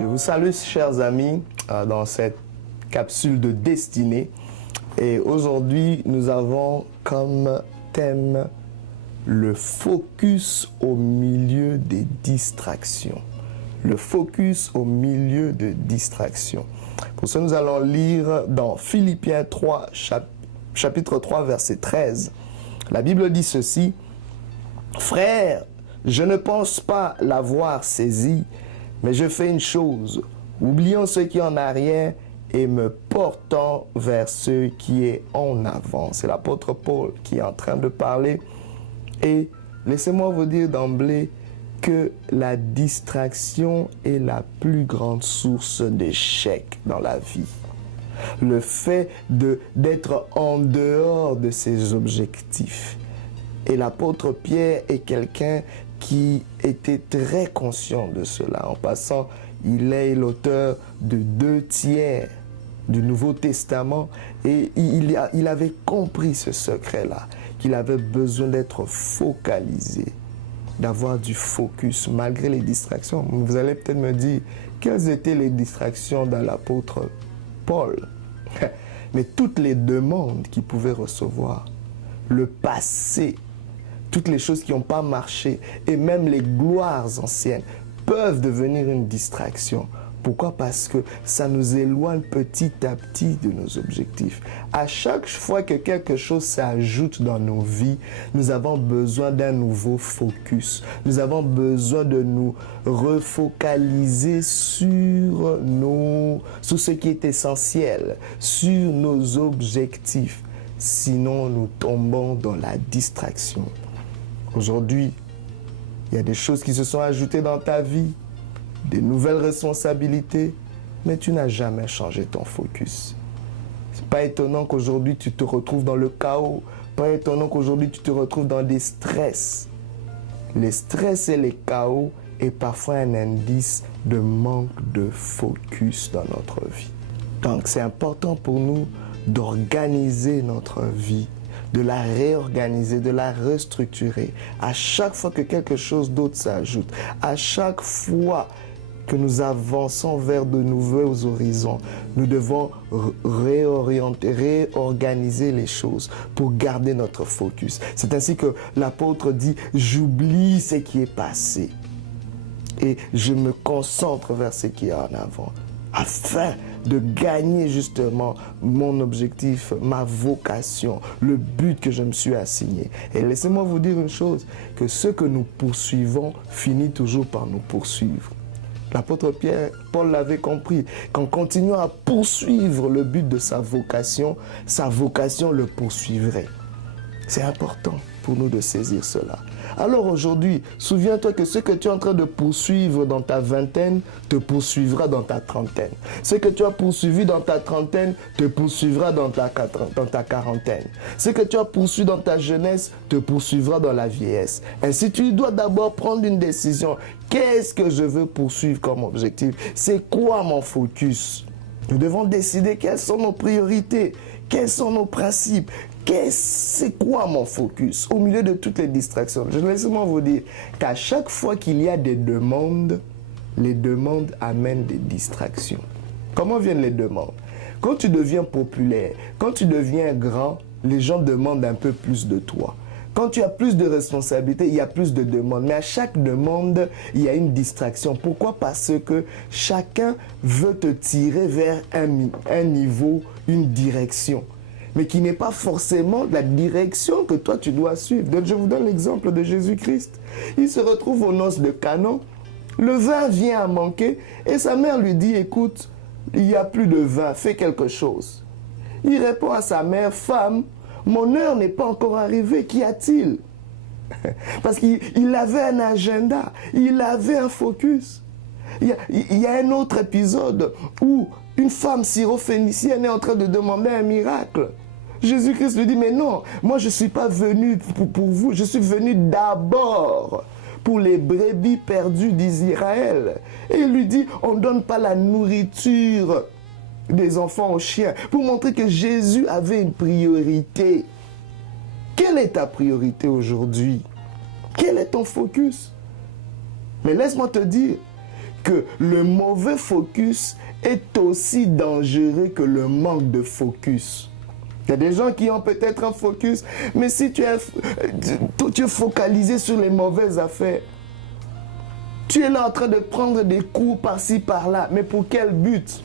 Je vous salue, chers amis, dans cette capsule de destinée. Et aujourd'hui, nous avons comme thème le focus au milieu des distractions. Le focus au milieu de distractions. Pour ça, nous allons lire dans Philippiens 3, chapitre 3, verset 13. La Bible dit ceci: « Frères, je ne pense pas l'avoir saisi, mais je fais une chose, oubliant ce qui est en arrière et me portant vers ce qui est en avant. » C'est l'apôtre Paul qui est en train de parler. Et laissez-moi vous dire d'emblée que la distraction est la plus grande source d'échec dans la vie. Le fait d'être en dehors de ses objectifs. Et l'apôtre Pierre est quelqu'un qui était très conscient de cela. En passant, il est l'auteur de 2 tiers du Nouveau Testament et il avait compris ce secret-là, qu'il avait besoin d'être focalisé, d'avoir du focus malgré les distractions. Vous allez peut-être me dire, quelles étaient les distractions dans l'apôtre Paul? Mais toutes les demandes qu'il pouvait recevoir, le passé, toutes les choses qui n'ont pas marché et même les gloires anciennes peuvent devenir une distraction. Pourquoi? Parce que ça nous éloigne petit à petit de nos objectifs. À chaque fois que quelque chose s'ajoute dans nos vies, nous avons besoin d'un nouveau focus. Nous avons besoin de nous refocaliser sur ce qui est essentiel, sur nos objectifs. Sinon, nous tombons dans la distraction. Aujourd'hui, il y a des choses qui se sont ajoutées dans ta vie, des nouvelles responsabilités, mais tu n'as jamais changé ton focus. C'est pas étonnant qu'aujourd'hui tu te retrouves dans le chaos, pas étonnant qu'aujourd'hui tu te retrouves dans des stress. Les stress et les chaos est parfois un indice de manque de focus dans notre vie. Donc c'est important pour nous d'organiser notre vie, de la réorganiser, de la restructurer. À chaque fois que quelque chose d'autre s'ajoute, à chaque fois que nous avançons vers de nouveaux horizons, nous devons réorganiser les choses pour garder notre focus. C'est ainsi que l'apôtre dit, j'oublie ce qui est passé et je me concentre vers ce qui est en avant, afin de gagner justement mon objectif, ma vocation, le but que je me suis assigné. Et laissez-moi vous dire une chose, que ce que nous poursuivons finit toujours par nous poursuivre. L'apôtre Paul l'avait compris, qu'en continuant à poursuivre le but de sa vocation le poursuivrait. C'est important pour nous de saisir cela. Alors aujourd'hui, souviens-toi que ce que tu es en train de poursuivre dans ta vingtaine te poursuivra dans ta trentaine. Ce que tu as poursuivi dans ta trentaine te poursuivra dans ta quarantaine. Ce que tu as poursuivi dans ta jeunesse te poursuivra dans la vieillesse. Ainsi, tu dois d'abord prendre une décision. Qu'est-ce que je veux poursuivre comme objectif? C'est quoi mon focus? Nous devons décider quelles sont nos priorités, quels sont nos principes. C'est quoi mon focus au milieu de toutes les distractions? Je vais laissez-moi vous dire qu'à chaque fois qu'il y a des demandes, les demandes amènent des distractions. Comment viennent les demandes? Quand tu deviens populaire, quand tu deviens grand, les gens demandent un peu plus de toi. Quand tu as plus de responsabilités, il y a plus de demandes. Mais à chaque demande, il y a une distraction. Pourquoi? Parce que chacun veut te tirer vers un niveau, une direction, mais qui n'est pas forcément la direction que toi tu dois suivre. Donc je vous donne l'exemple de Jésus-Christ. Il se retrouve aux noces de Canaan, le vin vient à manquer et sa mère lui dit, écoute, il n'y a plus de vin, fais quelque chose. Il répond à sa mère, femme, mon heure n'est pas encore arrivée, qu'y a-t-il? Parce qu'il avait un agenda, il avait un focus. Il y a un autre épisode où une femme syrophénicienne est en train de demander un miracle. Jésus-Christ lui dit, mais non, moi je ne suis pas venu pour vous, je suis venu d'abord pour les brebis perdues d'Israël. Et il lui dit, on ne donne pas la nourriture des enfants aux chiens, pour montrer que Jésus avait une priorité. Quelle est ta priorité aujourd'hui? Quel est ton focus? Mais laisse-moi te dire que le mauvais focus est aussi dangereux que le manque de focus. Il y a des gens qui ont peut-être un focus, mais si tu es focalisé sur les mauvaises affaires, tu es là en train de prendre des cours par-ci, par-là, mais pour quel but?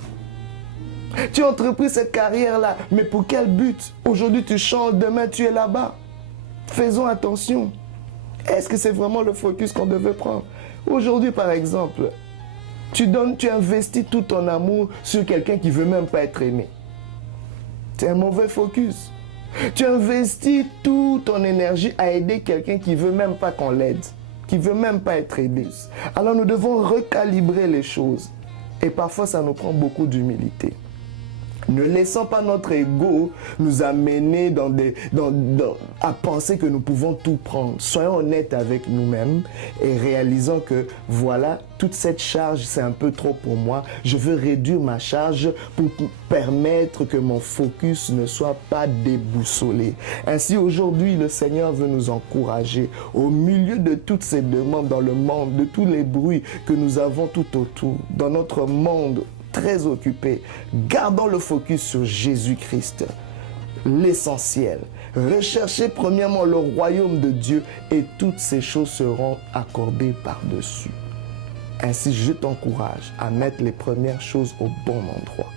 Tu as entrepris cette carrière-là, mais pour quel but? Aujourd'hui, tu changes, demain, tu es là-bas. Faisons attention. Est-ce que c'est vraiment le focus qu'on devait prendre? Aujourd'hui, par exemple, tu investis tout ton amour sur quelqu'un qui ne veut même pas être aimé. C'est un mauvais focus. Tu investis toute ton énergie à aider quelqu'un qui ne veut même pas qu'on l'aide, qui ne veut même pas être aidé. Alors nous devons recalibrer les choses. Et parfois, ça nous prend beaucoup d'humilité. Ne laissons pas notre ego nous amener à penser que nous pouvons tout prendre. Soyons honnêtes avec nous-mêmes et réalisons que voilà, toute cette charge, c'est un peu trop pour moi. Je veux réduire ma charge pour permettre que mon focus ne soit pas déboussolé. Ainsi, aujourd'hui, le Seigneur veut nous encourager au milieu de toutes ces demandes dans le monde, de tous les bruits que nous avons tout autour, dans notre monde très occupé. Gardons le focus sur Jésus-Christ, l'essentiel. Recherchez premièrement le royaume de Dieu et toutes ces choses seront accordées par-dessus. Ainsi, je t'encourage à mettre les premières choses au bon endroit.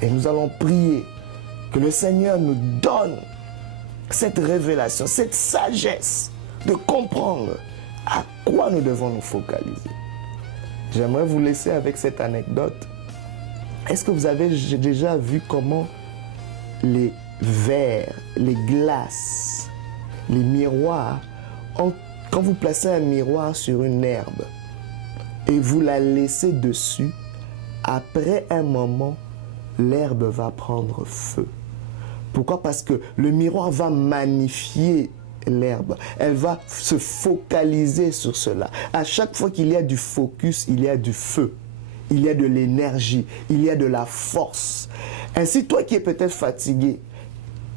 Et nous allons prier que le Seigneur nous donne cette révélation, cette sagesse de comprendre à quoi nous devons nous focaliser. J'aimerais vous laisser avec cette anecdote. Est-ce que vous avez déjà vu comment les verres, les glaces, les miroirs, quand vous placez un miroir sur une herbe et vous la laissez dessus, après un moment, l'herbe va prendre feu. Pourquoi? Parce que le miroir va magnifier l'herbe. Elle va se focaliser sur cela. À chaque fois qu'il y a du focus, il y a du feu. Il y a de l'énergie, il y a de la force. Ainsi, toi qui es peut-être fatigué,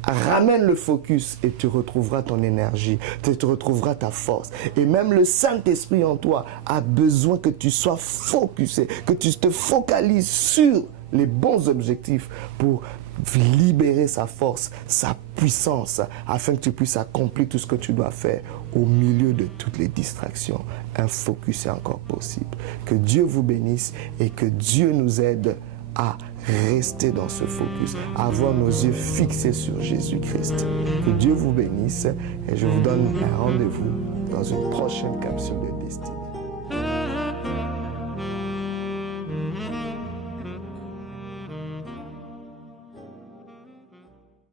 ramène le focus et tu retrouveras ton énergie, tu retrouveras ta force. Et même le Saint-Esprit en toi a besoin que tu sois focusé, que tu te focalises sur les bons objectifs pour libérer sa force, sa puissance, afin que tu puisses accomplir tout ce que tu dois faire au milieu de toutes les distractions. Un focus est encore possible. Que Dieu vous bénisse et que Dieu nous aide à rester dans ce focus, à avoir nos yeux fixés sur Jésus-Christ. Que Dieu vous bénisse et je vous donne un rendez-vous dans une prochaine capsule de destinée.